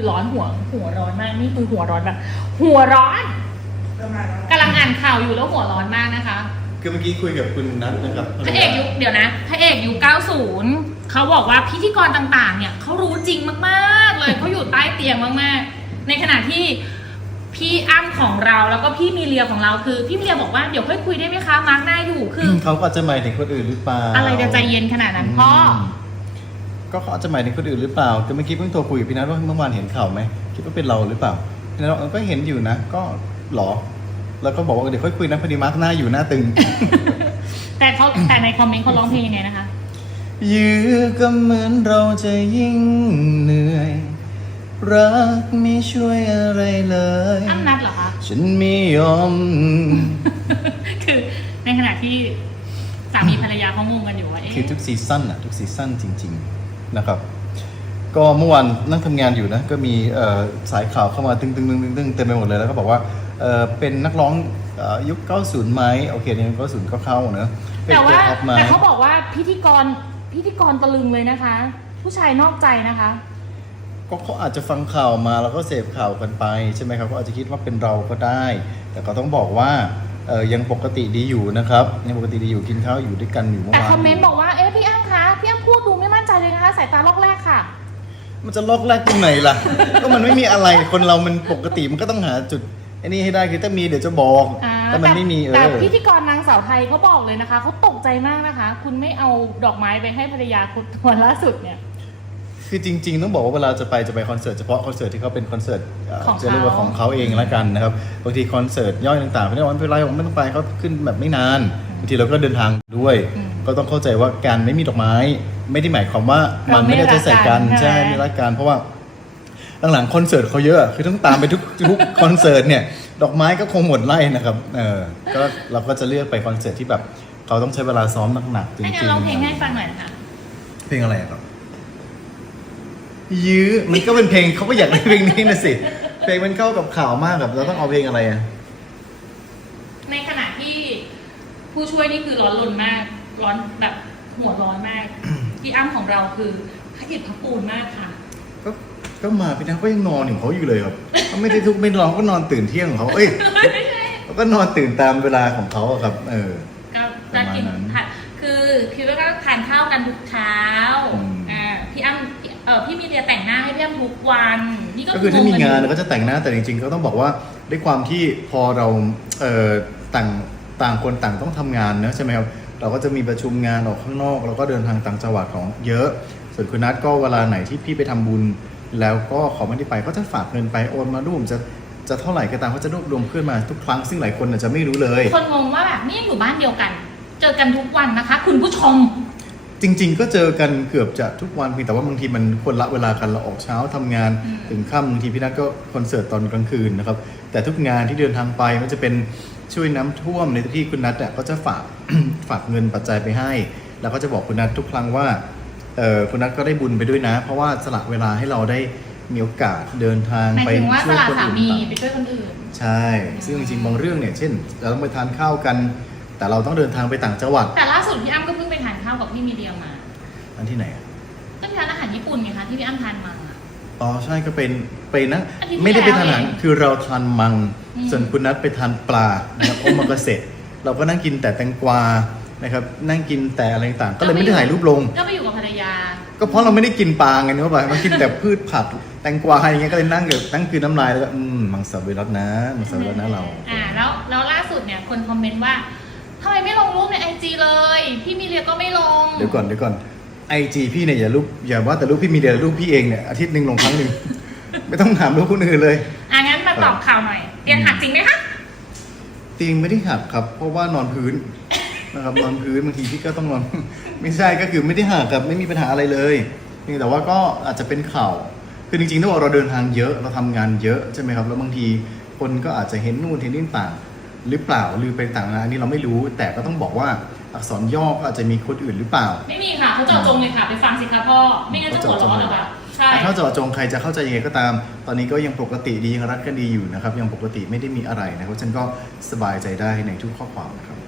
คือร้อนหัวหัวร้อนมากนี่คือหัวร้อนแบบ หัวร้อนประมาณนั้นกำลังอ่านข่าวอยู่แล้วหัวร้อนมากนะคะคือเมื่อกี้คุยกับคุณนัทนะครับพระเอกยุคเดี๋ยวนะพระเอกยุค90 เขาบอกว่าพิธีกรต่างๆ เนี่ยเขารู้จริงมากๆ เลยเขาอยู่ใต้เตียงมากๆ ในขณะที่พี่อ้ำของเราแล้วก็พี่มีเลียของเราคือพี่มีเลียบอกว่าเดี๋ยวค่อยคุยได้ไหมคะมาร์กหน้าอยู่คือเขาก็อาจจะหมายถึงคนอื่นหรือเปล่าอะไรจะใจเย็นขนาดนั้นพ่อม ก็เขาอาจจะหมายถึงคนอื่นหรือเปล่าก็เมื่อกี้เพิ่งโทรคุยกับพี่นัทว่าเมื่อวานเห็นข่าวไหมคิดว่าเป็นเราหรือเปล่าพี่นัทบอกเออก็เห็นอยู่นะ ก็หรอ แล้วก็บอกว่าเดี๋ยวค่อยคุยนะพอดีมาร์กหน้าอยู่หน้าตึง แต่เขาแต่ในคอมเมนต์เขาร้องเพลงยังไงนะคะ ยื้อก็เหมือนเราจะยิ่งเหนื่อย รักไม่ช่วยอะไรเลยอ้ำนัดเหรอคะ ฉันไม่ยอม คือในขณะที่สามีภรรยาเขางงกันอยู่ว่าเอ๊ะ คือทุกซีซั่นอะทุกซีซั่นจริง ๆ นะครับ ก็เมื่อวานนั่งทำงานอยู่นะก็มีเอ่อสายข่าวเข้ามาตึงตึงตึงตึงตึงเต็มไปหมดเลยแล้วก็บอกว่าเอ่อเป็นนักร้องเอ่อยุค 90 ไหมโอเคเนี่ย90ก็เข้าเนอะเป็นแต่ตัวว่าท็อปไหมแต่เขาบอกว่าพิธีกรพิธีกรตะลึงเลยนะคะ ผู้ชายนอกใจนะคะ ก็เขาอาจจะฟังข่าวมาแล้วก็เสพข่าวกันไปใช่ไหมครับก็อาจจะคิดว่าเป็นเราก็ได้ แต่ก็ต้องบอกว่าเอ่อยังปกติดีอยู่นะครับยังปกติดีอยู่กินข้าวอยู่ด้วยกันอยู่เมื่อแต่วานคอมเมนต์บอกว่าเอ๊ะ สายตาลอกแรกค่ะ มันจะลอกแรกตรงไหนล่ะ ก็มันไม่มีอะไรคนเรามันปกติมันก็ต้องหาจุดไอ้นี่ให้ได้คือถ้ามีเดี๋ยวจะบอก อ่าแต่มันไม่มีเอแต่อ พิธีกรนางสาวไทยเขาบอกเลยนะคะ เขาตกใจมากนะคะ คุณไม่เอาดอกไม้ไปให้ภรรยาคุณวันล่าสุดเนี่ย คือจริง ๆ ต้องบอกว่าเวลาจะไปจะไปคอนเสิร์ตเฉพาะคอนเสิร์ตที่เขาเป็นคอนเสิร์ตเอ่อของเขา จะเรียกว่าของเขาเองแล้วกันนะครับบางทีคอนเสิร์ตย่อยต่างๆไม่ได้ว่าไม่เป็นไรผมไม่ต้องไปเขาขึ้นแบบไม่นานบางทีเราก็เดินทางด้วย อืมก็ต้องเข้าใจว่าการไม่มีดอกไม้ ไม่ได้หมายความว่ามันเราไม่ไม่ได้จะใส่กันรักกันใช่ใช่ไหม ไม่รักกันเพราะว่า หลังๆคอนเสิร์ตเขาเยอะคือต้องตามไปทุก ทุกคอนเสิร์ตเนี่ย ดอกไม้ก็คงหมดไล่นะครับเออก็เราก็จะเลือกไปคอนเสิร์ตที่แบบเขาต้องใช้เวลาซ้อมหนักๆจริงให้ๆงั้นร้องเพลงให้ฟังหน่อยค่ะ เพลงอะไรอะครับ ยื้อมันก็เป็นเพลงเขาก็อยากได้เพลงนี้นะสิเพลงมันเข้ากับข่าวมากแบบเราต้องเอาเพลงอะไรอะในขณะที่ผู้ช่วยนี่คือร้อนรนมาก ร้อนแบบหัวร้อนมาก พี่อ้ำของเราคือพระอิฐพระปูนมากค่ะ ก็ก็มาพี่นะก็ยังนอนอยู่ของเขาอยู่เลยครับเขาไม่ได้ทุกข์ไม่ร้องก็นอนตื่นเที่ยงของเขาเอ้ยเขาก็นอนตื่นตามเวลาของเขาอะครับ เออก็จะกินปร อ้ำเออพี่มีเดียแต่งหน้าให้พี่อ้ำทุกวัน นี่ก็ก็คือถ้ามีงานงเรากัก็จะแต่งหน้าแต่จริงๆก็ต้องบอกว่าด้วยความที่พอเราเอ่อต่างต่างคนต่างต้องทำงานเนอะใช่ไหมครับเราก็จะมีประชุมงานออกข้างนอก แล้วก็เดินทางต่างจังหวัดของเยอะ ส่วนคุณนัทก็เวลาไหนที่พี่ไปทำบุญ แล้วก็เขาไม่ได้ไปก็จะฝากเงินไปโอนมาร่วมจะจะเท่าไหร่ก็ตามเขาจะรวบรวมเพื่อนมาทุกครั้งซึ่งหลายคนอาจจะไม่รู้เลย คนงงว่าแบบนี่ยังอยู่บ้านเดียวกัน เจอกันทุกวันนะคะ คุณผู้ชม จริง ๆ ก็เจอกันเกือบจะทุกวันเพียงแต่ว่าบางทีมันคนละเวลากันเราออกเช้าทำงานอืมถึงค่ำบางทีพี่นัทก็คอนเสิร์ตตอนกลางคืนนะครับ แต่ทุกงานที่เดินทางไปมันจะเป็นช่วยน้ำท่วมในที่คุณนัทเนี่ยก็จะฝากฝากเงินปัจจัยไปให้ แล้วก็จะบอกคุณนัททุกครั้งว่าเออคุณนัทก็ได้บุญไปด้วยนะ เพราะว่าสละเวลาให้เราได้มีโอกาสเดินทางหมายไปถึงว่าสช่วยละคนสาอื่นมีต่างไปช่วยคนอื่น ใช่ ซึ่งจริงๆบางเรื่องเนี่ยเช่นเราต้องไปทานข้าวกัน แต่เราต้องเดินทางไปต่างจังหวัด แต่ล่าสุดพี่อ้ำก็เพิ่งไปทาน ข้าวกับพี่มีเดียมา อันที่ไหนอะก็ทานอาหารญี่ปุ่นไงคะที่พี่อ้ำทานมาอะ อ๋อใช่ก็เป็นไปนะอาทิตย์ที่ไม่ได้ไปทานอาหารแล้วเองคือเราทานมัง อืม ส่วนคุณนัทไปทานปลานะครับโอมากาเสะเราก็นั่งกินแต่แตงกวานะครับนั่งกินแต่อะไรต่างๆก็เลยไม่ได้ถ่ายรูปลง ก็ไปอยู่กับภรรยา ก็เพราะเราไม่ได้กินปลาไงนึกว่ามันกินแต่พืชผักแตงกวาอย่างเงี้ยก็เลยนั่งแบบนั่งคืนน้ำลายแล้วก็อืมมังสวิรัตนะมังสวิรัตนะเรา อ่าแล้วแล้วล่าสุดเนี่ยคนคอมเมนต์ว่าทำไมไม่ลงรูปในไอจีเลย พี่มีเรียก็ไม่ลง เดี๋ยวก่อนเดี๋ยวก่อนไอจีพี่เนี่ยอย่ารูปอย่าว่าแต่รูปพี่มีเดียรูปพี่เองเนี่ยอาทิตย์หนึ่งลงครั้งหนึ่ง ไม่ต้องถามรูปคนอื่นเลย อะงั้นมาตอบข่าวหน่อยเตียงหักจริงไหมคะเตียงไม่ได้หักครับ เพราะว่านอนพื้นนะครับนอนพื้นบางทีพี่ก็ต้องนอน ไม่ใช่ก็คือไม่ได้หักครับไม่มีปัญหาอะไรเลยเพียงแต่ว่าก็อาจจะเป็นข่าวคือจริงๆถ้าว่าเราเดินทางเยอะเราทำงานเยอะใช่ไหมครับแล้วบางทีคนก็อาจจะเห็นนู่นเห็นนี่ต่าง หรือเปล่าหรือเป็นต่างนะอันนี้เราไม่รู้แต่ก็ต้องบอกว่าอักษรย่อก็อาจจะมีคนอื่นหรือเปล่า ไม่มีค่ะเขาเจาะจงเลยค่ะ ไปฟังสิคะพ่อ ไม่งั้นจะหัวร้อนเหรอคะใช่ถ้าเจาะจงใครจะเข้าใจยังไงก็ตาม ตอนนี้ก็ยังปกติดียังรักกันดีอยู่นะครับ ยังปกติไม่ได้มีอะไรนะครับฉันก็สบายใจได้ในทุกข้อความนะครับ